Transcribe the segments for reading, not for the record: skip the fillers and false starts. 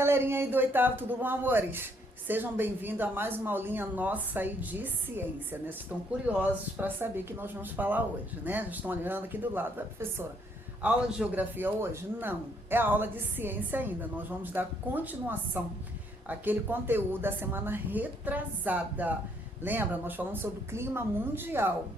galerinha aí do oitavo, tudo bom, amores? Sejam bem-vindos a mais uma aulinha nossa aí de ciência, né? Vocês estão curiosos para saber o que nós vamos falar hoje, né? Já estão olhando aqui do lado. Professora, aula de geografia hoje? Não, é aula de ciência ainda. Nós vamos dar continuação àquele conteúdo da semana retrasada. Lembra? Nós falamos sobre o clima mundial.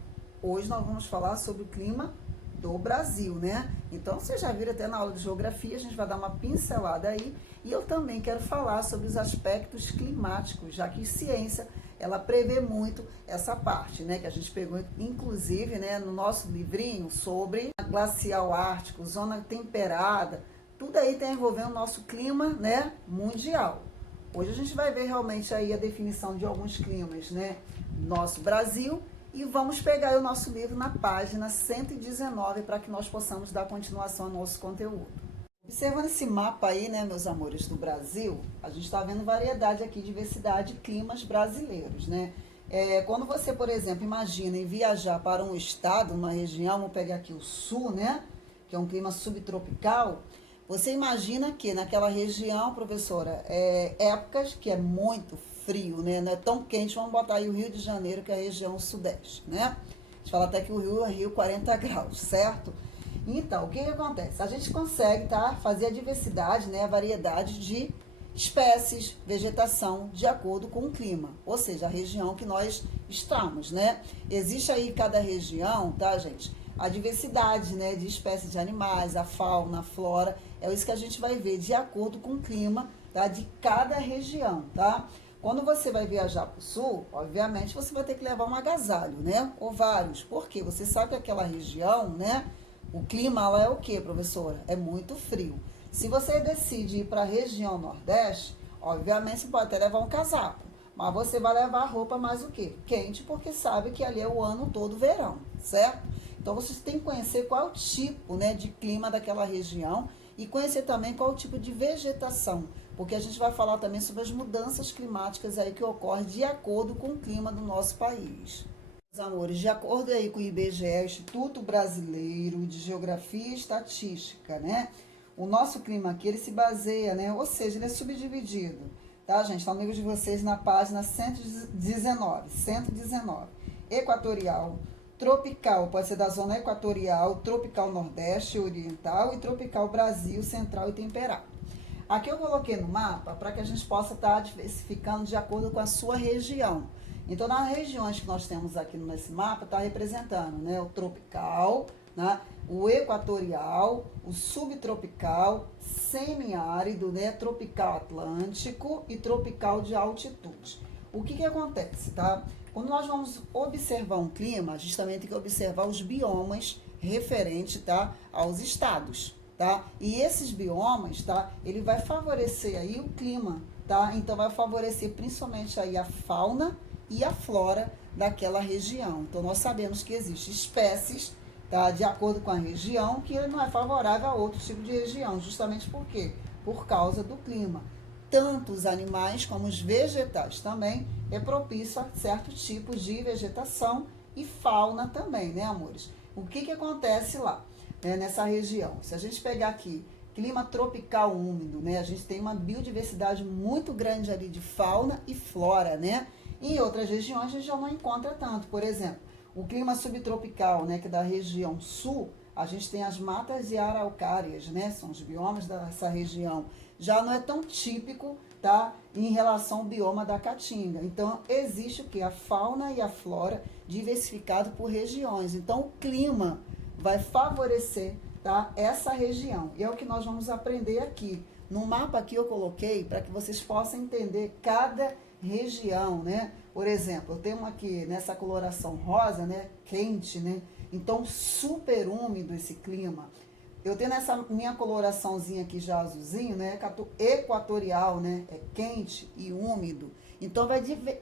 Hoje nós vamos falar sobre o clima do Brasil, né? Então, vocês já viram até na aula de geografia, a gente vai dar uma pincelada aí. E eu também quero falar sobre os aspectos climáticos, já que ciência, ela prevê muito essa parte, né? Que a gente pegou, inclusive, né, no nosso livrinho sobre glacial ártico, zona temperada. Tudo aí está envolvendo o nosso clima, né, mundial. Hoje a gente vai ver realmente aí a definição de alguns climas, né? Nosso Brasil. E vamos pegar o nosso livro na página 119 para que nós possamos dar continuação ao nosso conteúdo. Observando esse mapa aí, né, meus amores, do Brasil, a gente está vendo variedade aqui, diversidade de climas brasileiros, né? Quando você, por exemplo, imagina em viajar para um estado, uma região, vamos pegar aqui o sul, né, que é um clima subtropical, você imagina que naquela região, professora, épocas que é muito frio, né? Não é tão quente, vamos botar aí o Rio de Janeiro, que é a região sudeste, né? A gente fala até que o Rio é Rio 40 graus, certo? Então, o que acontece? A gente consegue, tá, fazer a diversidade, né, a variedade de espécies, vegetação, de acordo com o clima, ou seja, a região que nós estamos, né? Existe aí cada região, tá, gente? A diversidade, né, de espécies de animais, a fauna, a flora, é isso que a gente vai ver de acordo com o clima, tá, de cada região, tá? Quando você vai viajar para o sul, obviamente você vai ter que levar um agasalho, né? Ou vários. Porque você sabe que aquela região, né? O clima lá é o quê, professora? É muito frio. Se você decide ir para a região nordeste, obviamente você pode até levar um casaco. Mas você vai levar roupa mais o quê? Quente, porque sabe que ali é o ano todo verão, certo? Então vocês têm que conhecer qual é o tipo, né, de clima daquela região e conhecer também qual é o tipo de vegetação. Porque a gente vai falar também sobre as mudanças climáticas aí que ocorrem de acordo com o clima do nosso país. Meus amores, de acordo aí com o IBGE, Instituto Brasileiro de Geografia e Estatística, né? O nosso clima aqui, ele se baseia, né? Ou seja, ele é subdividido, tá, gente? Está no livro de vocês na página 119. Equatorial, tropical, pode ser da zona equatorial, tropical nordeste, oriental e tropical Brasil, central e temperado. Aqui eu coloquei no mapa para que a gente possa estar diversificando de acordo com a sua região. Então, nas regiões que nós temos aqui nesse mapa, está representando, né, o tropical, né, o equatorial, o subtropical, semiárido, né, tropical atlântico e tropical de altitude. O que acontece, tá? Quando nós vamos observar um clima, a gente também tem que observar os biomas referentes, tá, aos estados. Tá? E esses biomas, tá? Ele vai favorecer aí o clima, tá? Então vai favorecer principalmente aí a fauna e a flora daquela região. Então nós sabemos que existem espécies, tá? De acordo com a região, que não é favorável a outro tipo de região, justamente por quê? Por causa do clima. Tanto os animais como os vegetais também é propício a certos tipos de vegetação e fauna também, né, amores? O que acontece lá? Nessa região. Se a gente pegar aqui clima tropical úmido, né, a gente tem uma biodiversidade muito grande ali de fauna e flora, né? Em outras regiões a gente já não encontra tanto. Por exemplo, o clima subtropical, né, que é da região sul, a gente tem as matas e araucárias, né? São os biomas dessa região. Já não é tão típico, tá? Em relação ao bioma da Caatinga. Então, existe o que? A fauna e a flora diversificado por regiões. Então, o clima vai favorecer, tá, essa região. E é o que nós vamos aprender aqui. No mapa aqui eu coloquei para que vocês possam entender cada região, né? Por exemplo, eu tenho aqui nessa coloração rosa, né, quente, né? Então, super úmido esse clima. Eu tenho nessa minha coloraçãozinha aqui já azulzinho, né, equatorial, né? É quente e úmido. Então,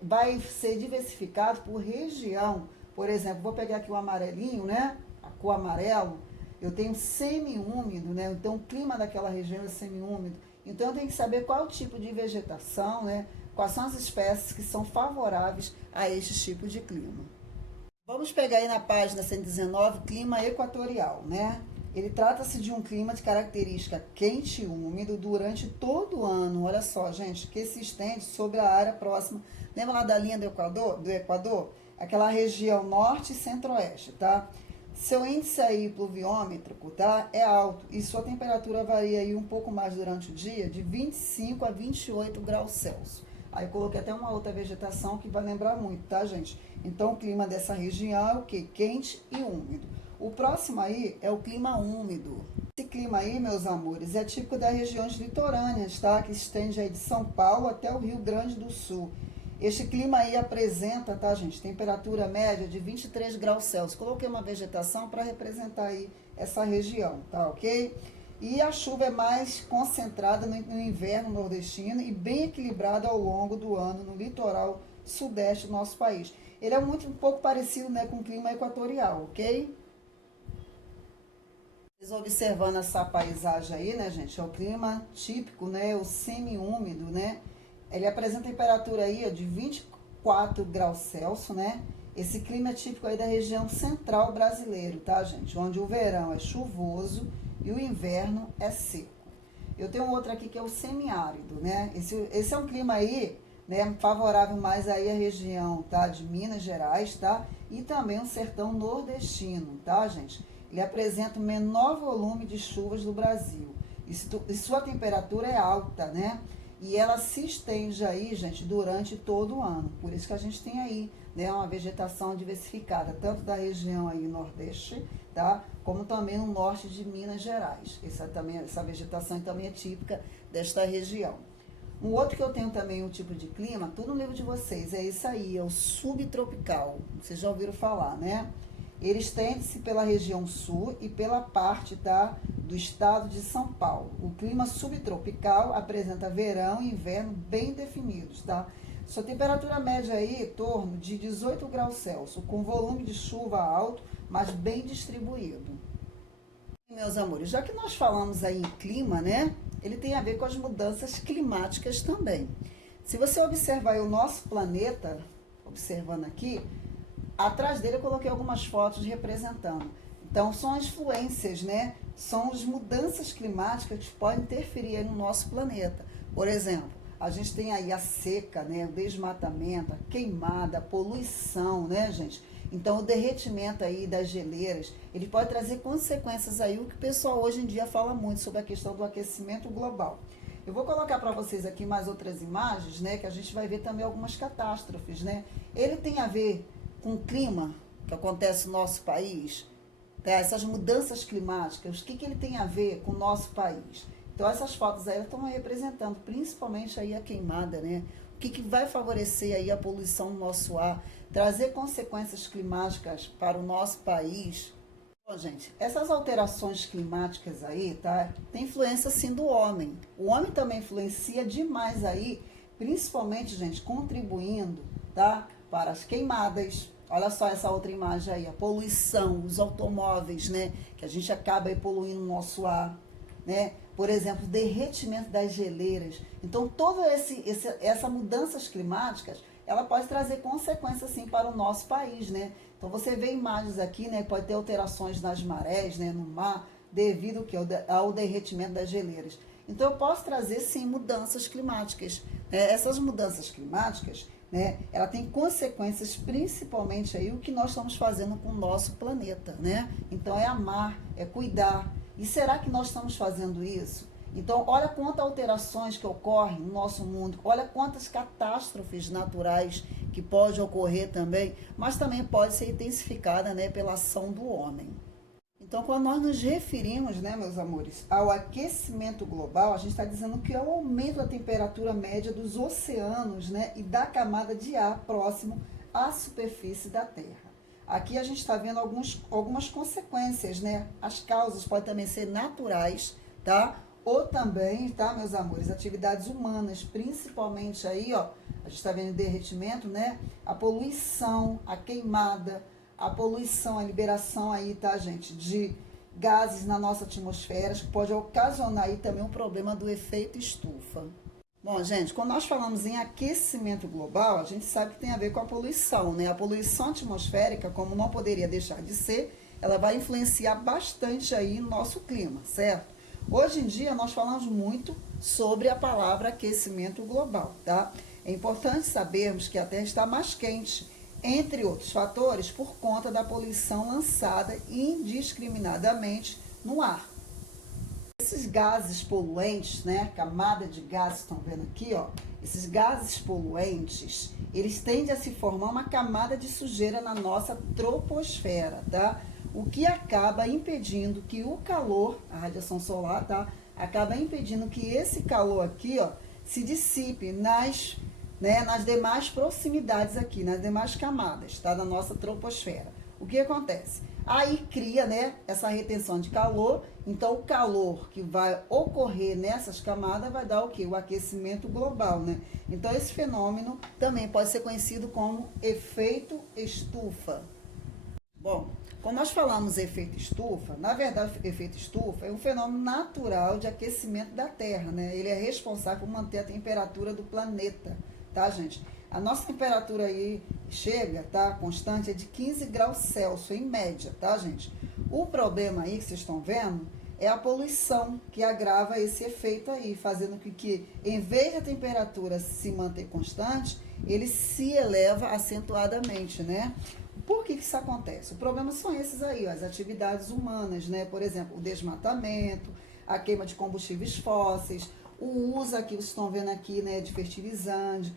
vai ser diversificado por região. Por exemplo, vou pegar aqui o amarelinho, né? O amarelo, eu tenho semi-úmido, né? Então, o clima daquela região é semi-úmido. Então, eu tenho que saber qual é o tipo de vegetação, né? Quais são as espécies que são favoráveis a estes tipos de clima. Vamos pegar aí na página 119, clima equatorial, né? Ele trata-se de um clima de característica quente e úmido durante todo o ano. Olha só, gente, que se estende sobre a área próxima. Lembra lá da linha do Equador? Aquela região norte e centro-oeste, tá? Seu índice aí pluviômetrico, tá? É alto e sua temperatura varia aí um pouco mais durante o dia, de 25 a 28 graus Celsius. Aí eu coloquei até uma outra vegetação que vai lembrar muito, tá, gente? Então o clima dessa região é o quê? Quente e úmido. O próximo aí é o clima úmido. Esse clima aí, meus amores, é típico das regiões litorâneas, tá? Que se estende aí de São Paulo até o Rio Grande do Sul. Este clima aí apresenta, tá, gente, temperatura média de 23 graus Celsius. Coloquei uma vegetação para representar aí essa região, tá, ok? E a chuva é mais concentrada no inverno nordestino e bem equilibrada ao longo do ano no litoral sudeste do nosso país. Ele é um pouco parecido, né, com o clima equatorial, ok? Vocês observando essa paisagem aí, né, gente? É o clima típico, né? O semi-úmido, né? Ele apresenta temperatura aí ó, de 24 graus Celsius, né? Esse clima é típico aí da região central brasileira, tá, gente? Onde o verão é chuvoso e o inverno é seco. Eu tenho outro aqui que é o semiárido, né? Esse é um clima aí, né, favorável mais aí à região, tá? De Minas Gerais, tá? E também o sertão nordestino, tá, gente? Ele apresenta o menor volume de chuvas do Brasil. E sua temperatura é alta, né? E ela se estende aí, gente, durante todo o ano. Por isso que a gente tem aí, né, uma vegetação diversificada, tanto da região aí nordeste, tá? Como também no norte de Minas Gerais. Essa vegetação também é típica desta região. Um outro que eu tenho também, um tipo de clima, tudo no livro de vocês, é isso aí, é o subtropical. Vocês já ouviram falar, né? Ele estende-se pela região sul e pela parte, tá, do estado de São Paulo. O clima subtropical apresenta verão e inverno bem definidos, tá? Sua temperatura média aí em torno de 18 graus Celsius, com volume de chuva alto, mas bem distribuído. Meus amores, já que nós falamos aí em clima, né? Ele tem a ver com as mudanças climáticas também. Se você observar aí o nosso planeta, observando aqui, atrás dele eu coloquei algumas fotos representando. Então, são as influências, né? São as mudanças climáticas que podem interferir aí no nosso planeta. Por exemplo, a gente tem aí a seca, né? O desmatamento, a queimada, a poluição, né, gente? Então, o derretimento aí das geleiras, ele pode trazer consequências aí, o que o pessoal hoje em dia fala muito sobre a questão do aquecimento global. Eu vou colocar para vocês aqui mais outras imagens, né? Que a gente vai ver também algumas catástrofes, né? Ele tem a ver com o clima que acontece no nosso país, tá? Essas mudanças climáticas, o que ele tem a ver com o nosso país? Então essas fotos aí estão representando principalmente aí a queimada, né? O que vai favorecer aí a poluição no nosso ar, trazer consequências climáticas para o nosso país. Bom, gente, essas alterações climáticas aí, tá? Tem influência sim do homem. O homem também influencia demais aí, principalmente, gente, contribuindo, tá? Para as queimadas. Olha só essa outra imagem aí, a poluição, os automóveis, né? Que a gente acaba aí poluindo o nosso ar, né? Por exemplo, o derretimento das geleiras. Então, toda essa mudanças climáticas, ela pode trazer consequências, sim, para o nosso país, né? Então, você vê imagens aqui, né? Pode ter alterações nas marés, né? No mar, devido ao derretimento das geleiras. Então, eu posso trazer, sim, mudanças climáticas. Essas mudanças climáticas, né, ela tem consequências principalmente aí o que nós estamos fazendo com o nosso planeta, né? Então é amar, é cuidar. E será que nós estamos fazendo isso? Então olha quantas alterações que ocorrem no nosso mundo, olha quantas catástrofes naturais que pode ocorrer também, mas também pode ser intensificada, né, pela ação do homem. Então, quando nós nos referimos, né, meus amores, ao aquecimento global, a gente está dizendo que é o aumento da temperatura média dos oceanos, né, e da camada de ar próximo à superfície da Terra. Aqui a gente está vendo algumas consequências, né? As causas podem também ser naturais, tá? Ou também, tá, meus amores, atividades humanas, principalmente aí, ó, a gente está vendo derretimento, né? A poluição, a queimada, a poluição, a liberação aí, tá, gente, de gases na nossa atmosfera, que pode ocasionar aí também um problema do efeito estufa. Bom, gente, quando nós falamos em aquecimento global, a gente sabe que tem a ver com a poluição, né? A poluição atmosférica, como não poderia deixar de ser, ela vai influenciar bastante aí no nosso clima, certo? Hoje em dia nós falamos muito sobre a palavra aquecimento global, tá? É importante sabermos que a Terra está mais quente, entre outros fatores, por conta da poluição lançada indiscriminadamente no ar. Esses gases poluentes, né, camada de gases, estão vendo aqui, ó, esses gases poluentes, eles tendem a se formar uma camada de sujeira na nossa troposfera, tá? O que acaba impedindo que o calor, a radiação solar, tá? Acaba impedindo que esse calor aqui, ó, se dissipe nas demais proximidades aqui, nas demais camadas, tá? Da nossa troposfera. O que acontece? Aí cria, né, essa retenção de calor, então o calor que vai ocorrer nessas camadas vai dar o quê? O aquecimento global, né? Então esse fenômeno também pode ser conhecido como efeito estufa. Bom, quando nós falamos efeito estufa, na verdade o efeito estufa é um fenômeno natural de aquecimento da Terra, né? Ele é responsável por manter a temperatura do planeta, tá, gente? A nossa temperatura aí chega, tá, constante, é de 15 graus Celsius, em média, tá, gente? O problema aí que vocês estão vendo é a poluição que agrava esse efeito aí, fazendo com que, em vez da temperatura se manter constante, ele se eleva acentuadamente, né? Por que isso acontece? O problema são esses aí, ó, as atividades humanas, né? Por exemplo, o desmatamento, a queima de combustíveis fósseis, o uso aqui, vocês estão vendo aqui, né, de fertilizantes,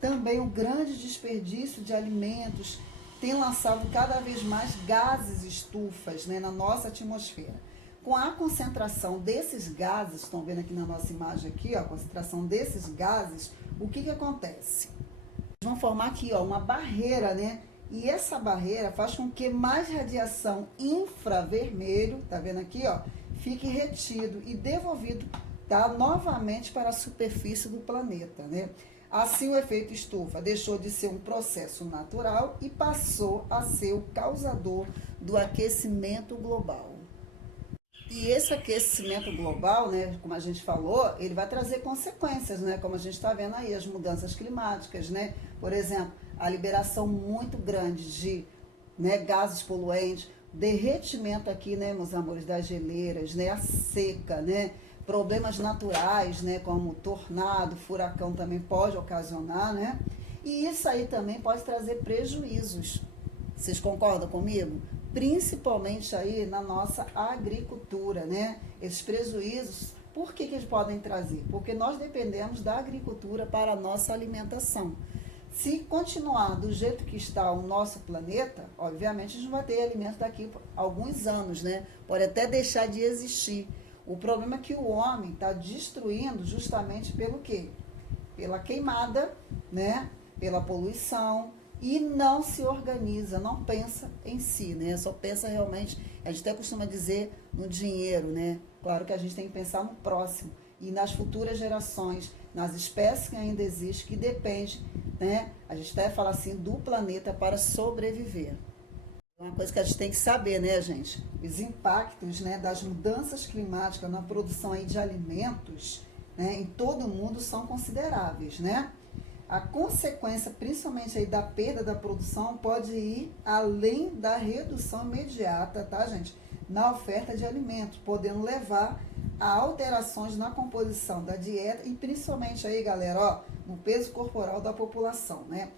também o grande desperdício de alimentos tem lançado cada vez mais gases estufas, né, na nossa atmosfera. Com a concentração desses gases, estão vendo aqui na nossa imagem aqui, ó, a concentração desses gases, o que acontece? Eles vão formar aqui, ó, uma barreira, né? E essa barreira faz com que mais radiação infravermelho, tá vendo aqui, ó, fique retido e devolvido, tá, novamente para a superfície do planeta, né? Assim, o efeito estufa deixou de ser um processo natural e passou a ser o causador do aquecimento global. E esse aquecimento global, né, como a gente falou, ele vai trazer consequências, né, como a gente está vendo aí, as mudanças climáticas, né? Por exemplo, a liberação muito grande de, né, gases poluentes, derretimento aqui, né, meus amores, das geleiras, né, a seca, né, problemas naturais, né, como tornado, furacão também pode ocasionar, né, e isso aí também pode trazer prejuízos. Vocês concordam comigo? Principalmente aí na nossa agricultura, né? Esses prejuízos, por que eles podem trazer? Porque nós dependemos da agricultura para a nossa alimentação. Se continuar do jeito que está o nosso planeta, obviamente a gente vai ter alimento daqui a alguns anos, né? Pode até deixar de existir. O problema é que o homem está destruindo justamente pelo quê? Pela queimada, né? Pela poluição, e não se organiza, não pensa em si, né? Só pensa realmente, a gente até costuma dizer, no dinheiro, né? Claro que a gente tem que pensar no próximo e nas futuras gerações, nas espécies que ainda existem, que depende, né? A gente até fala assim, do planeta para sobreviver. Uma coisa que a gente tem que saber, né, gente? Os impactos, né, das mudanças climáticas na produção aí de alimentos, né, em todo o mundo são consideráveis, né? A consequência, principalmente aí da perda da produção, pode ir além da redução imediata, tá, gente? Na oferta de alimentos, podendo levar a alterações na composição da dieta e principalmente aí, galera, ó, no peso corporal da população, né?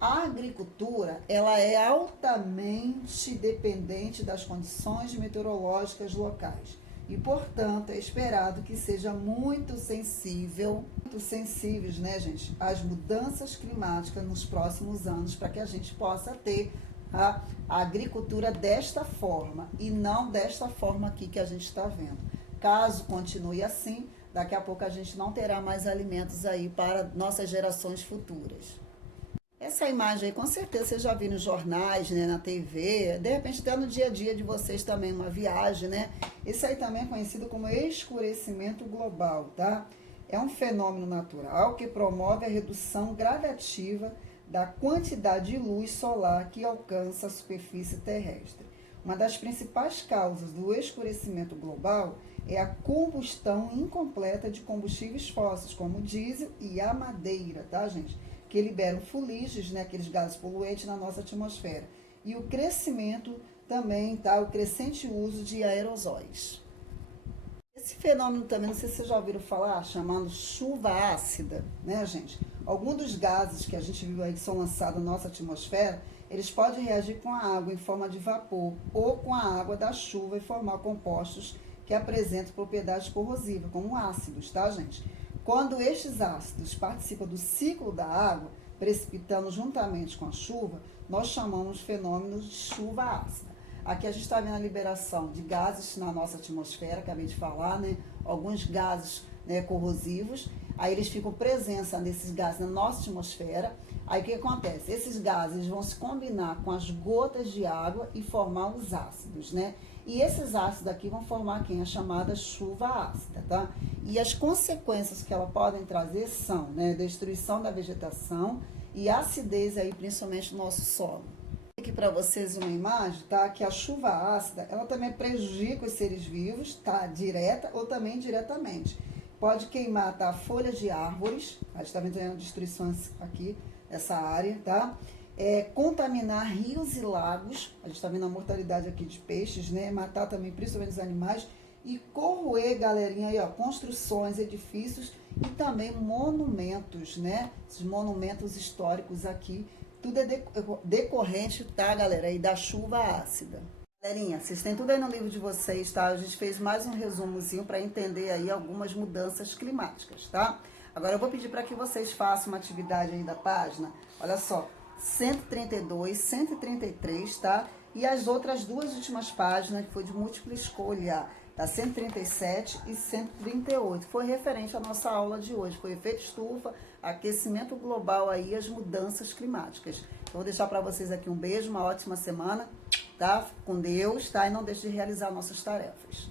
A agricultura, ela é altamente dependente das condições meteorológicas locais. E, portanto, é esperado que seja muito sensíveis, né, gente, às mudanças climáticas nos próximos anos, para que a gente possa ter a agricultura desta forma, e não desta forma aqui que a gente está vendo. Caso continue assim, daqui a pouco a gente não terá mais alimentos aí para nossas gerações futuras. Essa imagem aí, com certeza, você já viu nos jornais, né, na TV, de repente até no dia a dia de vocês também, uma viagem, né? Isso aí também é conhecido como escurecimento global, tá? É um fenômeno natural que promove a redução gradativa da quantidade de luz solar que alcança a superfície terrestre. Uma das principais causas do escurecimento global é a combustão incompleta de combustíveis fósseis, como o diesel e a madeira, tá, gente? Que liberam fuligem, né, aqueles gases poluentes na nossa atmosfera. E o crescimento também, tá? O crescente uso de aerosóis. Esse fenômeno também, não sei se vocês já ouviram falar, chamado chuva ácida, né, gente? Alguns dos gases que a gente viu aí que são lançados na nossa atmosfera, eles podem reagir com a água em forma de vapor ou com a água da chuva e formar compostos que apresentam propriedades corrosivas, como ácidos, tá, gente? Quando estes ácidos participam do ciclo da água, precipitando juntamente com a chuva, nós chamamos fenômenos de chuva ácida. Aqui a gente está vendo a liberação de gases na nossa atmosfera, acabei de falar, né? Alguns gases, né, corrosivos, aí eles ficam presença desses gases na nossa atmosfera. Aí o que acontece? Esses gases vão se combinar com as gotas de água e formar os ácidos, né? E esses ácidos aqui vão formar quem? A chamada chuva ácida, tá? E as consequências que elas podem trazer são, né, destruição da vegetação e acidez aí, principalmente no nosso solo. Aqui para vocês uma imagem, tá? Que a chuva ácida, ela também prejudica os seres vivos, tá? Direta ou também indiretamente. Pode queimar, tá? Folhas de árvores, a gente tá vendo destruições aqui nessa área, tá? Contaminar rios e lagos, a gente tá vendo a mortalidade aqui de peixes, né? Matar também, principalmente os animais, e corroer, galerinha, aí, ó, construções, edifícios e também monumentos, né? Esses monumentos históricos aqui. Tudo é decorrente, tá, galera, aí da chuva ácida. Galerinha, vocês têm tudo aí no livro de vocês, tá? A gente fez mais um resumozinho para entender aí algumas mudanças climáticas, tá? Agora eu vou pedir para que vocês façam uma atividade aí da página, olha só, 132, 133, tá? E as outras duas últimas páginas, que foi de múltipla escolha, tá? 137 e 138. Foi referente à nossa aula de hoje, foi efeito estufa, aquecimento global aí, as mudanças climáticas. Eu vou deixar para vocês aqui um beijo, uma ótima semana, tá? Com Deus, tá? E não deixe de realizar nossas tarefas.